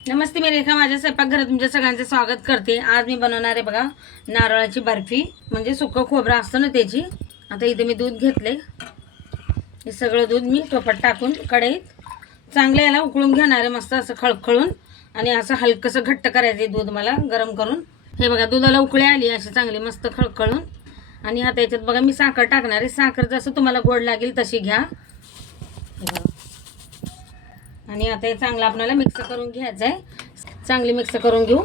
नमस्ते मी रेखा. माझ्या स्वयंपाकघरात तुमच्या सगळ्यांचं स्वागत करते. आज मी बनवणार आहे बघा नारळाची बर्फी म्हणजे सुकं खोबरं असतं ना त्याची. आता इथे मी दूध घेतले हे सगळं दूध मी टोपात टाकून कढईत चांगलं याला उकळून घेणार आहे मस्त असं खळखळून. आणि असं हलकंसं घट्ट करायचं आहे दूध मला गरम करून. हे बघा दुधाला उकळी आली अशी चांगली मस्त खळखळून. आणि आता याच्यात बघा मी साखर टाकणार आहे. साखर जसं तुम्हाला गोड लागेल तशी घ्या. आणि आता हे चांगलं आपल्याला मिक्स करून घ्यायचं आहे. चांगली मिक्स करून घेऊ.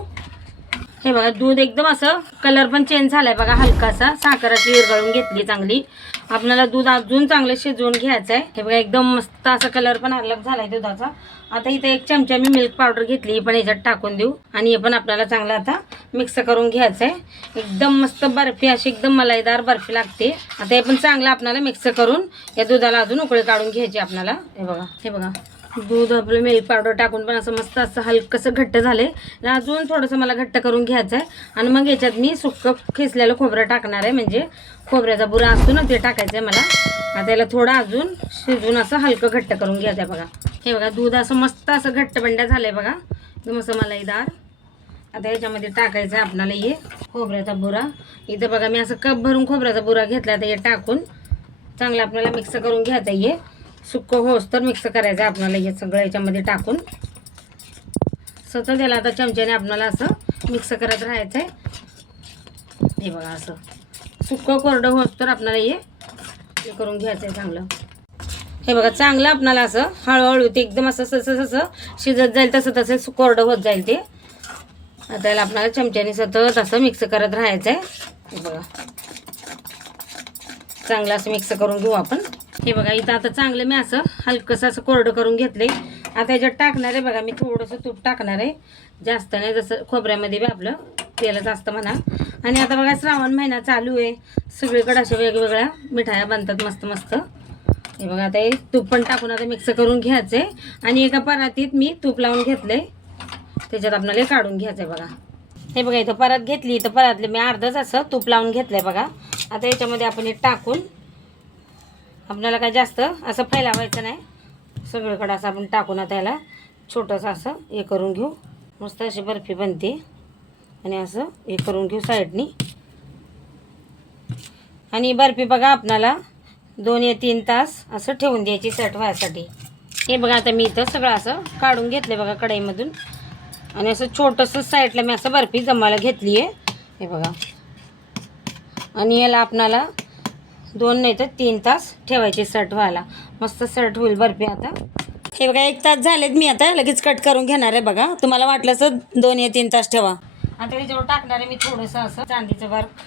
हे बघा दूध एकदम असं कलर पण चेंज झालाय बघा हलकासा. साखराची विरगळून घेतली चांगली. आपल्याला दूध अजून चांगलं शिजवून घ्यायचं आहे. हे बघा एकदम मस्त असा कलर पण अलग झालाय दुधाचा. आता इथे एक चमचा मी मिल्क पावडर घेतली ही पण याच्यात टाकून देऊ. आणि हे पण आपल्याला चांगलं आता मिक्स करून घ्यायचं आहे एकदम मस्त बर्फी अशी एकदम मलाईदार बर्फी लागते. आता हे पण चांगलं आपल्याला मिक्स करून या दुधाला अजून उकळी काढून घ्यायची आपल्याला हे बघा हे बघा. दूध आपलं मिल्क पावडर टाकून पण असं मस्त असं हलकंसं घट्ट झाले अजून थोडंसं मला घट्ट करून घ्यायचं आहे आणि मग याच्यात मी सुक्क खिसलेलं खोबरं टाकणार आहे. म्हणजे खोबऱ्याचा बुरा असतो ना ते टाकायचं आहे मला. आता याला थोडं अजून शिजून असं हलकं घट्ट करून घ्यायचं आहे बघा. हे बघा दूध असं मस्त असं घट्ट बंड्या झालं आहे बघा. एकदम असं मलाईदार. आता याच्यामध्ये टाकायचं आहे आपल्याला हे खोबऱ्याचा बुरा. इथं बघा मी असं कप भरून खोबऱ्याचा बुरा घेतला आता हे टाकून चांगलं आपल्याला मिक्स करून घ्यायचं आहे सुक्कं होस तर मिक्स करायचं आहे आपल्याला हे सगळं याच्यामध्ये टाकून. सतत त्याला आता चमच्याने आपल्याला असं मिक्स करत राहायचं आहे हे बघा असं. सुक्कं कोरडं होस तर आपल्याला हे हे करून घ्यायचं आहे चांगलं. हे बघा चांगलं आपल्याला असं हळूहळू ते एकदम असं जसं जसं शिजत जाईल तसं तसं कोरडं होत जाईल ते. आता याला आपल्याला चमच्याने सतत असं मिक्स करत राहायचं आहे हे बघा. चांगलं असं मिक्स करून घेऊ आपण. हे बघा इथं आता चांगलं मी असं हलकंसं असं कोरडं करून घेतलंय. आता याच्यात टाकणार आहे बघा मी थोडंसं तूप टाकणार आहे. जास्त नाही जसं खोबऱ्यामध्ये बी आपलं तेलच असतं म्हणा. आणि आता बघा श्रावण महिना चालू आहे. सगळीकडे अशा वेगवेगळ्या मिठाया बनतात मस्त मस्त. हे बघा आता हे तूप पण टाकून आता मिक्स करून घ्यायचं आहे आणि एका परातीत मी तूप लावून घेतलं आहे त्याच्यात आपल्याला काढून घ्यायचं आहे बघा. हे बघा इथं परत घेतली. इथं परातले मी अर्धच असं तूप लावून घेतलं आहे बघा. आता याच्यामध्ये आपण हे टाकून आपल्याला काय जास्त असं फैलावायचं नाही. सगळीकडं असं आपण टाकून ना त्याला छोटंसं असं हे करून घेऊ. मस्त अशी बर्फी बनते. आणि असं हे करून घेऊ साईडनी. आणि बर्फी बघा आपणाला दोन या तीन तास असं ठेवून द्यायची सेट व्हायसाठी. हे बघा आता मी इथं सगळं असं काढून घेतलं बघा कढईमधून. आणि असं छोटंसं साईडला मी असं बर्फी जमायला घेतली आहे हे बघा. आणि याला आपणाला दोन नाही तर तीन तास ठेवायची सर्ट व्हायला. मस्त सर्ट होईल बर्फी आता. हे बघा एक तास झालेत मी आता. लगेच कट करून घेणार आहे बघा. तुम्हाला वाटलं असं दोन या तीन तास ठेवा. आता त्याच्यावर टाकणार आहे मी थोडंसं असं. चांदीचं वर्क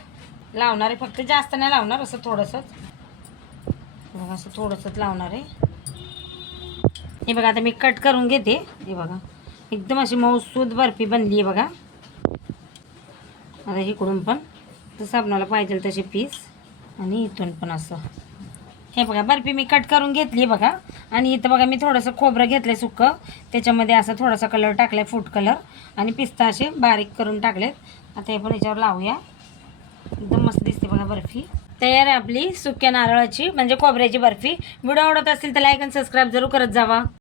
लावणार आहे. फक्त जास्त नाही लावणार असं थोडंसंच. बघा असं थोडंसंच लावणार आहे. हे बघा आता मी कट करून घेते. हे बघा एकदम अशी मऊसूद बर्फी बनली आहे बघा. आता इकडून पण जसं आपणाला पाहिजे तशी पीस. आणि इथून पण असं. हे बघा बर्फी मी कट करून घेतली बघा. आणि इथं बघा मी थोडंसं खोबरं घेतलं आहे सुक्कं त्याच्यामध्ये असं थोडासा कलर टाकला आहे फूड कलर आणि पिस्ता असे बारीक करून टाकलेत. आता हे पण याच्यावर लावूया. एकदम मस्त दिसते बघा बर्फी. तयार आहे आपली सुक्या नारळाची म्हणजे खोबऱ्याची बर्फी. व्हिडिओ आवडत असेल तर लाईक आणि सबस्क्राईब जरूर करत जावा.